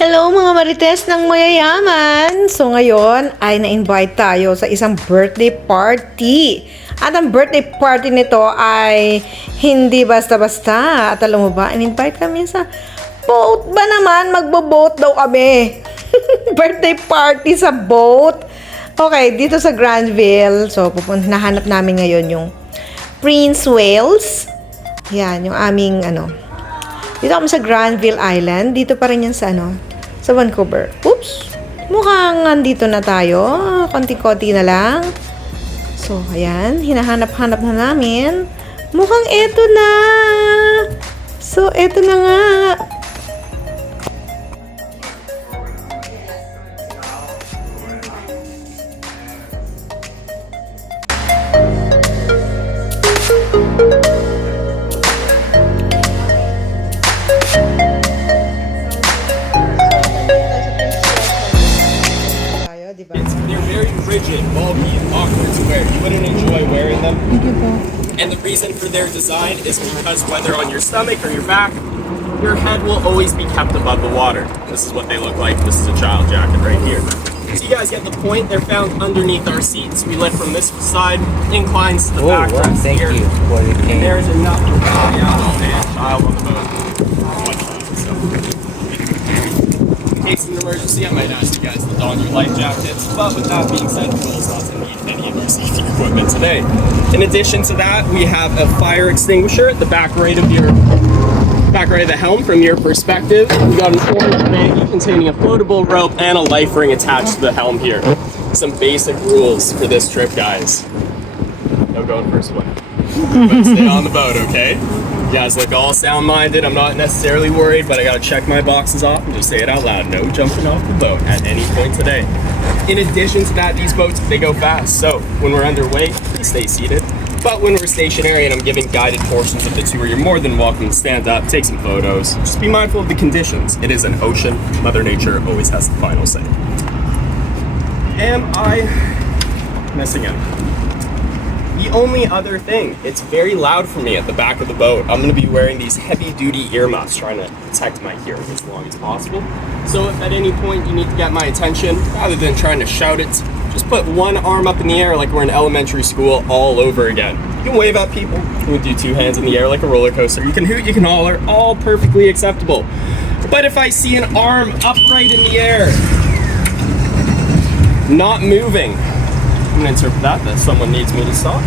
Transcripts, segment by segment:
Hello mga marites ng mayayaman! So ngayon ay na-invite tayo sa isang birthday party. At ang birthday party nito ay hindi basta-basta. At alam mo ba, in-invite kami sa boat ba naman? Magbo-boat daw kami. Birthday party sa boat. Okay, dito sa Granville. So nahanap namin ngayon yung Prince Wales. Yan, yung aming dito kami sa Granville Island. Dito pa rin yan sa sa Vancouver. Oops! Mukhang andito na tayo. Konti-konti na lang. So, ayan. Hinahanap-hanap na namin. Mukhang eto na. So, eto na nga. They're very rigid, bulky, and awkward to wear. You wouldn't enjoy wearing them. And the reason for their design is because whether on your stomach or your back, your head will always be kept above the water. This is what they look like. This is a child jacket right here. So you guys get the point. They're found underneath our seats. We lift from this side, inclines to the backrest here. Thank you for the And cane. there's enough for a child on the boat. In case of an emergency, I might ask you guys to don your life jackets. But with that being said, you will not need any of your safety equipment today. In addition to that, we have a fire extinguisher at the back right of the helm from your perspective. We got an orange baggie containing a floatable rope and a life ring attached to the helm here. Some basic rules for this trip, guys. No going first swim. But stay on the boat, okay? You guys look all sound-minded. I'm not necessarily worried, but I gotta check my boxes off and just say it out loud. No jumping off the boat at any point today. In addition to that, these boats, they go fast. So when we're underway, we stay seated. But when we're stationary and I'm giving guided portions of the tour, you're more than welcome to stand up, take some photos. Just be mindful of the conditions. It is an ocean. Mother Nature always has the final say. Am I missing anything? The only other thing, it's very loud for me at the back of the boat. I'm going to be wearing these heavy-duty earmuffs, trying to protect my hearing as long as possible. So if at any point you need to get my attention, rather than trying to shout it, just put one arm up in the air like we're in elementary school all over again. You can wave at people. You can do two hands in the air like a roller coaster. You can hoot, you can holler, all perfectly acceptable. But if I see an arm upright in the air, not moving, I'm gonna interpret that someone needs me to stop.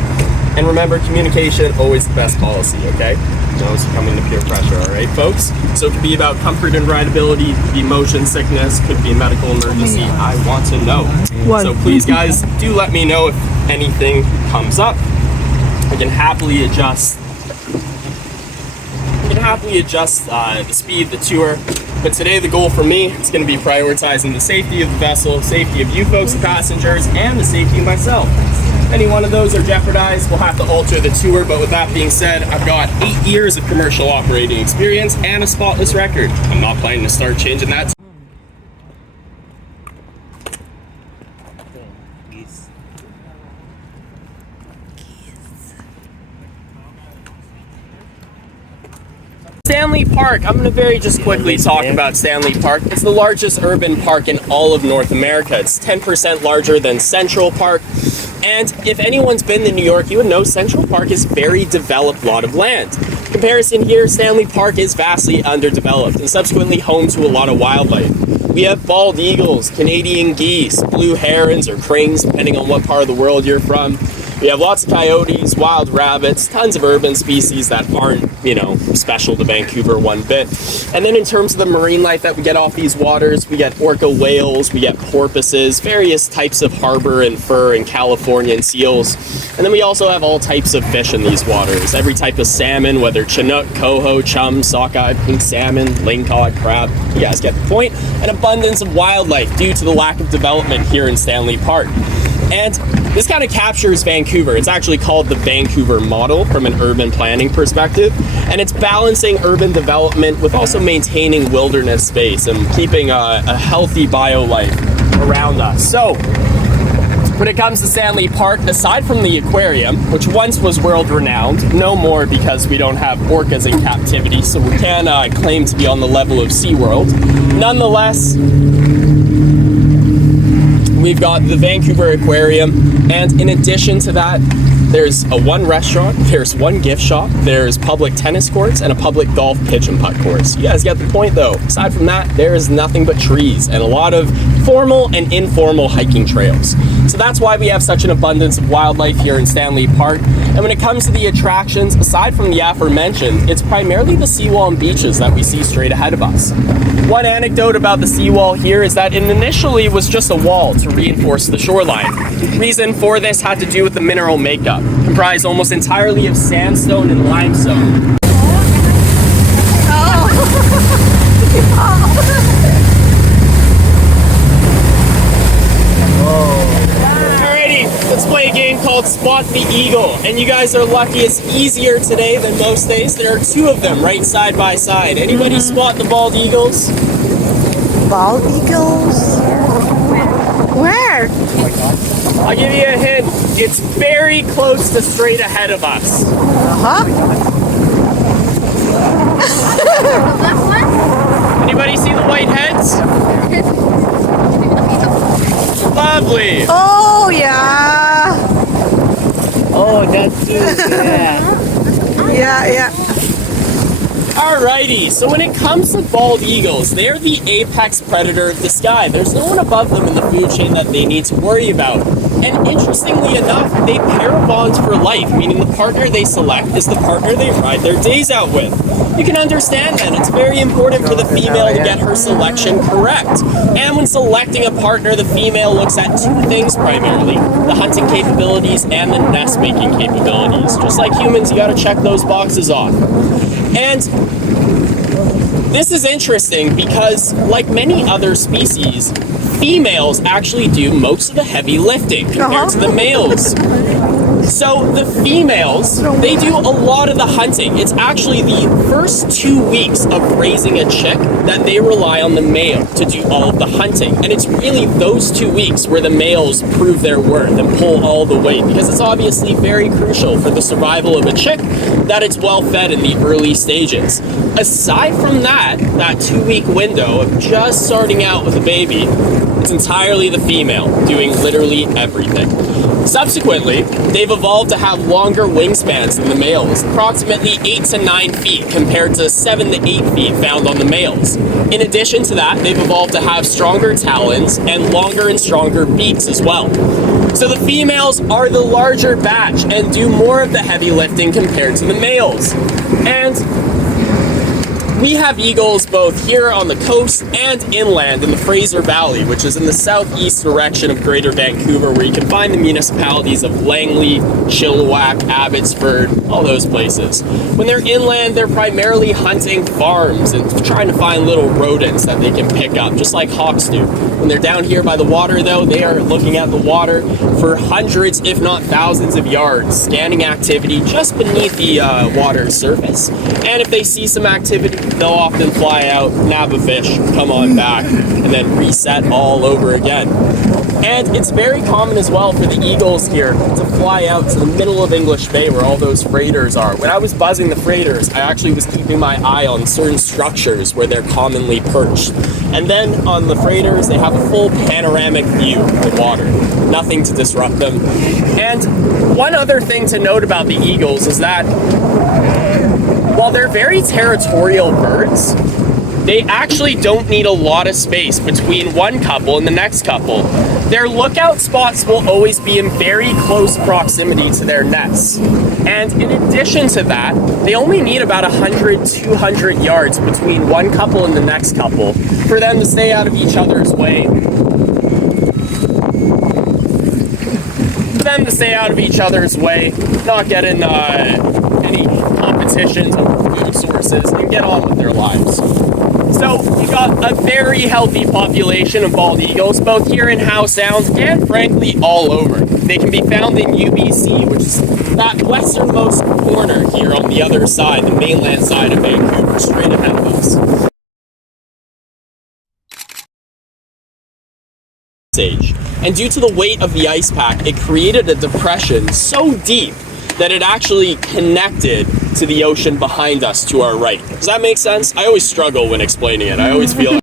And remember, communication, always the best policy, okay? Don't succumb to peer pressure, all right, folks? So it could be about comfort and rideability, it could be motion sickness, could be a medical emergency. I want to know. So please, guys, do let me know if anything comes up. I can happily adjust. The speed, the tour. But today the goal for me is going to be prioritizing the safety of the vessel, safety of you folks, the passengers, and the safety of myself. If any one of those are jeopardized, we'll have to alter the tour. But with that being said, I've got 8 years of commercial operating experience and a spotless record. I'm not planning to start changing that. Stanley Park. I'm going to very just quickly talk about Stanley Park. It's the largest urban park in all of North America. It's 10% larger than Central Park. And if anyone's been to New York, you would know Central Park is very developed lot of land. Comparison here, Stanley Park is vastly underdeveloped and subsequently home to a lot of wildlife. We have bald eagles, Canadian geese, blue herons or cranes, depending on what part of the world you're from. We have lots of coyotes, wild rabbits, tons of urban species that aren't, special to Vancouver one bit. And then in terms of the marine life that we get off these waters, we get orca whales, we get porpoises, various types of harbor and fur and Californian seals. And then we also have all types of fish in these waters. Every type of salmon, whether Chinook, coho, chum, sockeye, pink salmon, lingcod, crab. You guys get the point. An abundance of wildlife due to the lack of development here in Stanley Park. And this kind of captures Vancouver. It's actually called the Vancouver model from an urban planning perspective. And it's balancing urban development with also maintaining wilderness space and keeping a healthy bio life around us. So When it comes to Stanley Park, aside from the aquarium, which once was world-renowned, no more because we don't have orcas in captivity, so we can't claim to be on the level of SeaWorld. Nonetheless, we've got the Vancouver Aquarium, and in addition to that, there's one restaurant, there's one gift shop, there's public tennis courts, and a public golf pitch and putt course. You guys get the point though. Aside from that, there is nothing but trees and a lot of formal and informal hiking trails. So that's why we have such an abundance of wildlife here in Stanley Park. And when it comes to the attractions, aside from the aforementioned, it's primarily the seawall and beaches that we see straight ahead of us. One anecdote about the seawall here is that it initially was just a wall to reinforce the shoreline. Reason for this had to do with the mineral makeup, comprised almost entirely of sandstone and limestone. Alrighty, let's play a game called Spot the Eagle. And you guys are lucky, it's easier today than most days. There are two of them right side by side. Anybody spot the bald eagles? Bald eagles? Where? I'll give you a hint. It's very close to straight ahead of us. Anybody see the white heads? Lovely. Oh, yeah. Oh, that's good. Yeah. Alrighty, so when it comes to bald eagles, they're the apex predator of the sky. There's no one above them in the food chain that they need to worry about. And interestingly enough, they pair bonds for life, meaning the partner they select is the partner they ride their days out with. You can understand then, it's very important for the female to get her selection correct. And when selecting a partner, the female looks at two things primarily: the hunting capabilities and the nest-making capabilities. Just like humans, you gotta check those boxes off. And this is interesting because, like many other species, females actually do most of the heavy lifting compared to the males. So the females, they do a lot of the hunting. It's actually the first 2 weeks of raising a chick that they rely on the male to do all of the hunting. And it's really those 2 weeks where the males prove their worth and pull all the weight, because it's obviously very crucial for the survival of a chick that it's well fed in the early stages. Aside from that 2-week window of just starting out with a baby, it's entirely the female doing literally everything. Subsequently, they've evolved to have longer wingspans than the males, approximately 8 to 9 feet compared to 7 to 8 feet found on the males. In addition to that, they've evolved to have stronger talons and longer and stronger beaks as well. So the females are the larger batch and do more of the heavy lifting compared to the males. And we have eagles both here on the coast and inland in the Fraser Valley, which is in the southeast direction of Greater Vancouver, where you can find the municipalities of Langley, Chilliwack, Abbotsford, all those places. When they're inland, they're primarily hunting farms and trying to find little rodents that they can pick up, just like hawks do. When they're down here by the water, though, they are looking at the water for hundreds, if not thousands of yards, scanning activity just beneath the water's surface. And if they see some activity, they'll often fly out, nab a fish, come on back, and then reset all over again. And it's very common as well for the eagles here to fly out to the middle of English Bay where all those freighters are. When I was buzzing the freighters, I actually was keeping my eye on certain structures where they're commonly perched. And then on the freighters, they have a full panoramic view of the water. Nothing to disrupt them. And one other thing to note about the eagles is that while they're very territorial birds, they actually don't need a lot of space between one couple and the next couple. Their lookout spots will always be in very close proximity to their nests. And in addition to that, they only need about 100, 200 yards between one couple and the next couple for them to stay out of each other's way. Not get in any competitions over food sources, and get on with their lives. So we got a very healthy population of bald eagles, both here in Howe Sound and frankly all over. They can be found in UBC, which is that westernmost corner here on the other side, the mainland side of Vancouver, straight ahead of us. Age. And due to the weight of the ice pack, it created a depression so deep that it actually connected to the ocean behind us to our right. Does that make sense? I always struggle when explaining it. I always feel